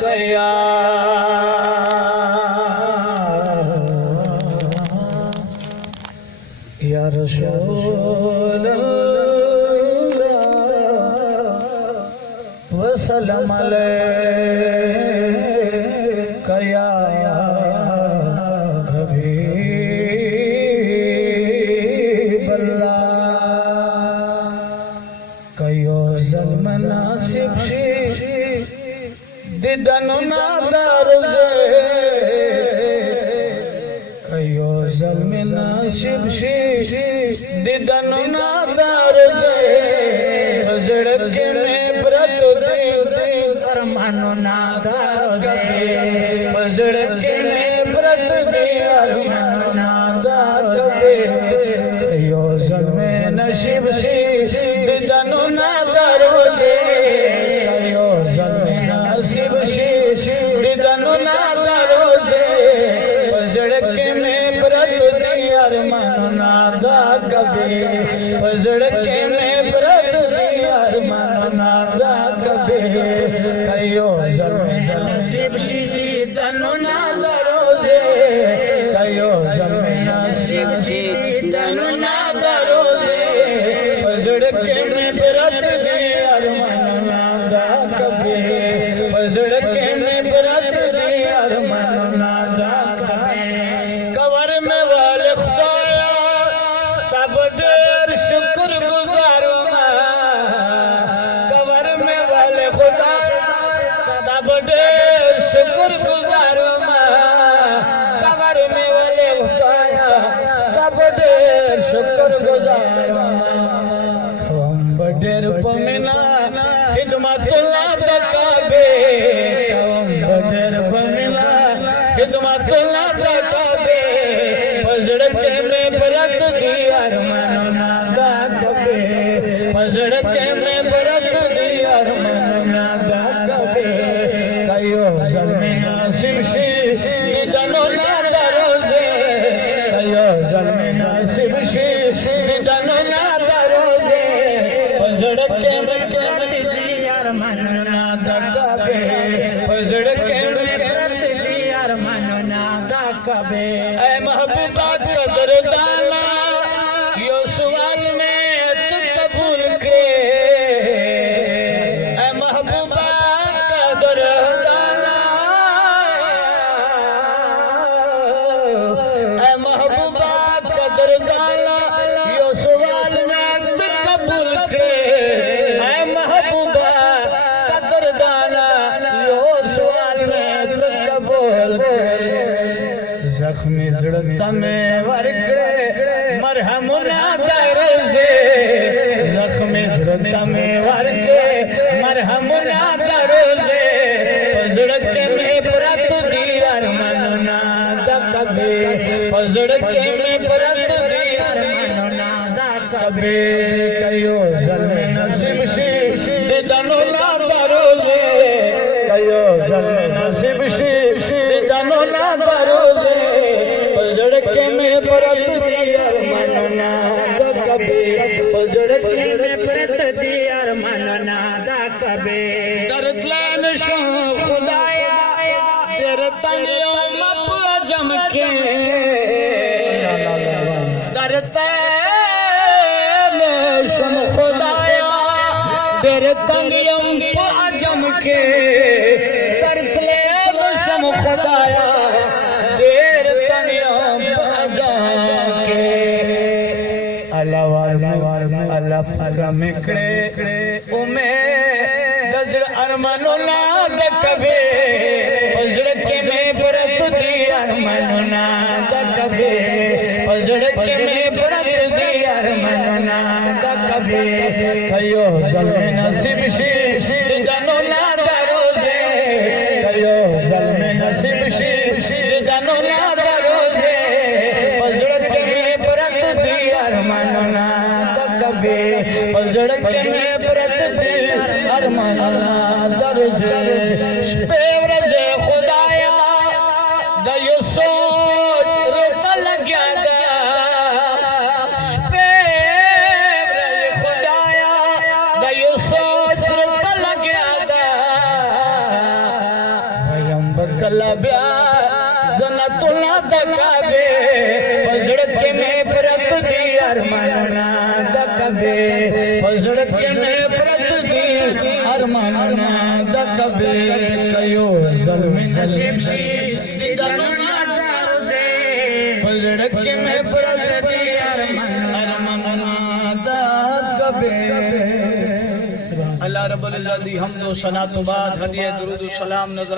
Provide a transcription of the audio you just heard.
कया या रसूल अल्लाह वसल्लम अलैका या हबीब अल्लाह कयो ज़ल्म नासिब दिदनु नादार कयो ज़ल्म नासिब दिदनु नादार ज़ड़क में व्रत दे अरमानो नादार ज़ड़क में व्रत दे अरमानो नादार कयो ज़ल्म नसीब दिदनु नादार कयो ज़ल्म नसीब दिदनु नादार ज़ड़क में व्रत दे अरमानो नादा कबे ज़ड़क में व्रत दे अरमानो नादा कबे कयो ज़ल्म नसीब दिदनु नादार कयो ज़ल्म नसीब दिदनु नादार ज़ड़क में व्रत दे अरमानो नादा कबे ज़ड़क में व्रत दे अरमानो नादा कबे कवर में वाले खुदाया सब देर शुक्र गुजारो कवर में वाले खुदाया सब देर शुक्र गुजारो कवर में वाले खुदाया सब देर शुक्र गुजारो हम बडेर पमिना खिदमतुल्लाह तकाबे हम बडेर पमिना खिदमतुल्लाह तकाबे ज़ड़क में व्रत दी अरमानो नादा कबे ज़ड़क में व्रत दी अरमानो नादा कबे कयो ज़ल्म नासिब दिदनु नादार कयो ज़ल्म नासिब दिदनु नादार ज़ड़क में व्रत दी अरमानो नादा कबे ज़ड़क में व्रत दी अरमानो नादा कबे ऐ महबूबा कदर दाना यो सवाल में तू कबूल करे ऐ महबूबा कदर दाना ऐ महबूबा कदर दाना यो सवाल में तू कबूल करे ऐ महबूबा कदर दाना यो सवाल में तू कबूल करे जख्मी ज़ड़ता में वरकड़े मरहम नादार जख्मी ज़ड़ता में वरके मरहम नादार ज़ड़क में व्रत दी अरमानो नादा कबे ज़ड़क में व्रत दी अरमानो नादा कबे कयो ज़ल्म नसीब दिदनु नादार कयो ज़ल्म नसीब दिदनु नादार ज़ड़क में व्रत दी अरमानो नादा कबे ज़ड़क में व्रत दी अरमानो नादा कबे दर्दलान शो खुदाया तेरे तंगियों मप जम के दर्दलान शो खुदाया तेरे तंगियों मप जम के दर्दलान शो खुदाया अल्लाह फरा मिकड़े उमे गजर अरमानो नादा कबे ज़ड़क में व्रत दी अरमानो नादा कबे ज़ड़क में व्रत दी अरमानो नादा कबे कयो ज़ल्म नसीब दिदनु नादार कयो ज़ल्म नसीब दिदनु नादार ज़ड़क में व्रत दी अरमानो नादा कबे ज़ड़क में व्रत दी अरमानो नादा पेवरज़ खुदाया दयो सोच रोक लग्या पेवरज़ खुदाया दयो सोच रोक लग्या कला ब्या जन्नतुल्ला दकाबे पजड़ के में परत दी अरमाना दकाबे पजड़ के में परत दी अरमाना दकाबे कयो ज़ल्म नसीब सी दिदना दे पजड़ के में परत दी अरमाना दकाबे। अल्लाह रब्बुल इज्जत दी हम्द व सना तो बाद हदिया दुरूद व सलाम नजर